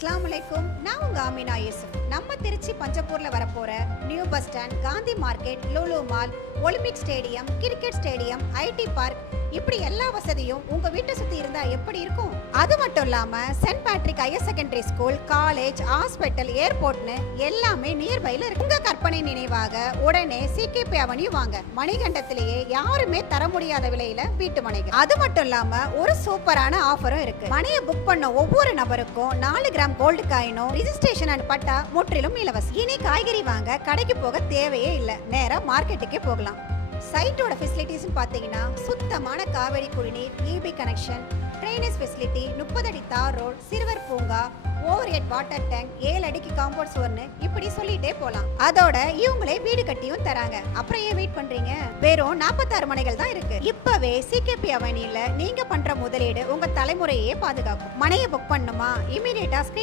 அஸ்ஸலாமு அலைக்கும். நான் உங்க ஆமினா யூசுப். நம்ம திருச்சி பஞ்சப்பூர்ல வரப்போற new bus stand, Gandhi market, Lulu mall, Olympic stadium, cricket stadium, IT park, இப்படி எல்லா வசதியும் உங்க வீட்டை சுத்தி இருந்தா எப்படி இருக்கும்? அது மட்டும் இல்லாம Saint Patrick higher secondary school, college, hospital, ஏர்போர்ட்னு எல்லாமே நியர்பைல இருக்கு. உங்க கற்பனை நினைவாக உடனே சிகேபி அவென்யூ வாங்க. மணிகண்டத்திலேயே யாருமே தர முடியாத விலையில வீட்டு மனைகள். அது மட்டும் இல்லாம ஒரு சூப்பரான ஆஃபரும் இருக்கு. மனையை புக் பண்ண ஒவ்வொரு நபருக்கும் 4 கிராம் கோல்டு காயினும், ரிஜிஸ்ட்ரேஷன் அண்ட் பட்டா முற்றிலும் இலவசம். இனி காய்கறி வாங்க கடைக்கு போக தேவையே இல்லை, நேரா மார்க்கெட்டுக்கே போகலாம். சைட்டோட ஃபெசிலிட்டிஸ் பார்த்தீங்கன்னா சுத்தமான காவேரி குடிநீர், இபி கனெக்ஷன், ட்ரைனேஜ் ஃபெசிலிட்டி, 30 அடி தார் ரோட், சிறுவர் பூங்கா, ஓவர் ஹெட் வாட்டர் டேங்க், 7 அடிக்கு காம்பவுண்ட் சுவர்னு இப்படி சொல்லிட்டே போலாம். அதோட இவங்களே வீடு கட்டியும் தராங்க. அப்புறம் ஏன் வெயிட் பண்றீங்க? வெறும் 46 மனைகள் தான் இருக்கு. இப்பவே சிகேபி அவென்யூல நீங்க பண்ற முதலீடு உங்க தலைமுறையே பாதுகாக்கும். மனையை புக் பண்ணுமா? இமீடியட்டா ஸ்கிரீன்